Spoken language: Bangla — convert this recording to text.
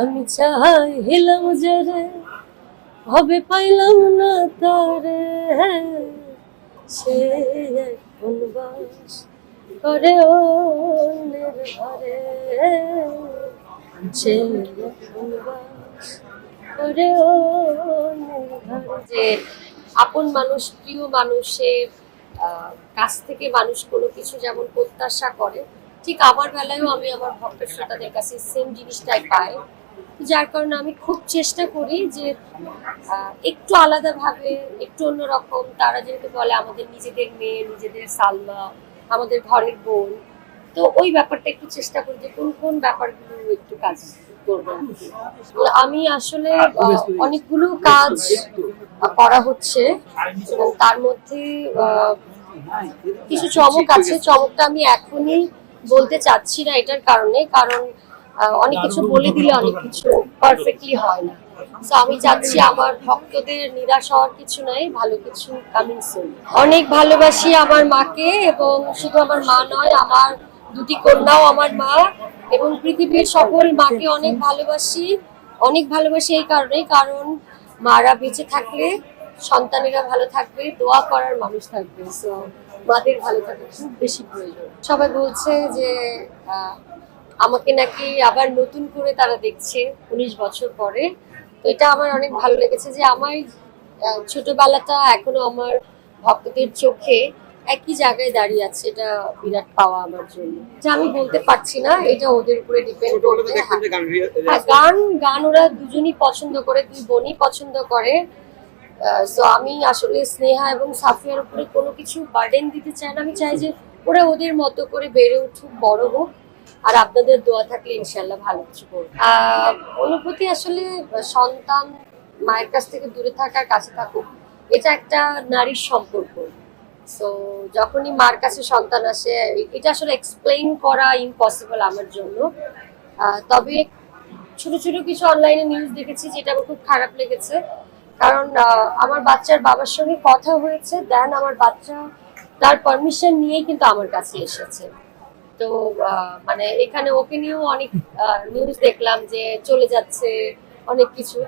আমি চাইলাম যে রে হবে পাইলাম না তারে, সে এখন বাস করে অন্যের ঘরে, সে এখন বাস করে অন্যের ঘরে। যে আপন মানুষ, প্রিয় মানুষের কাছ থেকে মানুষ কোনো কিছু যেমন প্রত্যাশা করে, ঠিক আমার বেলায়ও আমি আমার ভক্ত শ্রোতাদের কাছে সেম জিনিসটাই পাই। যার কারণে আমি খুব চেষ্টা করি যে একটু আলাদাভাবে, একটু অন্যরকম। তারা যেহেতু বলে আমাদের নিজেদের মেয়ে, নিজেদের সালমা, আমাদের ঘরের বোন, তো ওই ব্যাপারটা একটু চেষ্টা করি যে কোন কোন ব্যাপারগুলো একটু কাজ করবো। আমি আসলে অনেকগুলো কাজ করা হচ্ছে এবং তার মধ্যে কিছু চমক আছে। চমকটা আমি এখনই বলতে চাচ্ছি না, এটার কারণ অনেক কিছু বলে দিলে অনেক কিছু পারফেক্টলি হয় না। তো আমি চাচ্ছি আমার ভক্তদের নিরাশ হওয়ার কিছু নাই, ভালো কিছু কামিং সুন। অনেক ভালোবাসি আমার মাকে, এবং শুধু আমার মা নয়, আমার দুটি কন্যাও আমার মা, এবং পৃথিবীর সকল মাকে অনেক ভালোবাসি। অনেক ভালোবাসি এই কারণেই, কারণ মারা বেঁচে থাকলে সন্তানেরা ভালো থাকবে, দোয়া করার মানুষ থাকবে। সো মাদের ভালো থাকা খুব বেশি প্রয়োজন। সবাই বলছে যে আমাকে নাকি আবার নতুন করে তারা দেখছে 19 বছর পরে। তো এটা আমার অনেক ভালো লেগেছে যে আমার ছোটবেলাটা এখনো আমার ভক্তদের চোখে একই জায়গায় দাঁড়িয়ে আছে। এটা বিরাট পাওয়া আমার জন্য। যা আমি বলতে পারছি না, এটা ওদের উপরে ডিপেন্ড করবে। গান গান ওরা দুজনই পছন্দ করে, দুই বোনই পছন্দ করে। সো আমি আসলে স্নেহা এবং সাফিয়ার উপরে কোনো কিছু বার্ডেন দিতে চাই না। আমি চাই যে ওরা ওদের মতো করে বেড়ে উঠুক, বড় হোক, আর আপনাদের দোয়া থাকলে ইনশাল্লাহ ভালো কিছু করবে। অনুভূতি আসলে সন্তান মায়ের কাছ থেকে দূরে থাকার, কাছে থাকুক, এটা একটা নারীর সম্পর্ক। সো যখনই মার কাছে সন্তান আসে, এটা আসলে এক্সপ্লেইন করা ইম্পসিবল আমার জন্য। তবে ছোট ছোট কিছু অনলাইনে নিউজ দেখেছি যেটা আমার খুব খারাপ লেগেছে। কারণ আমার বাচ্চার বাবার সঙ্গে কথা হয়েছে, দেন আমার বাচ্চা তার পারমিশন নিয়েই কিন্তু আমার কাছে এসেছে। তো মানে এখানে ওকে নিয়েও অনেক নিউজ দেখলাম যে চলে যাচ্ছে, অনেক কিছু।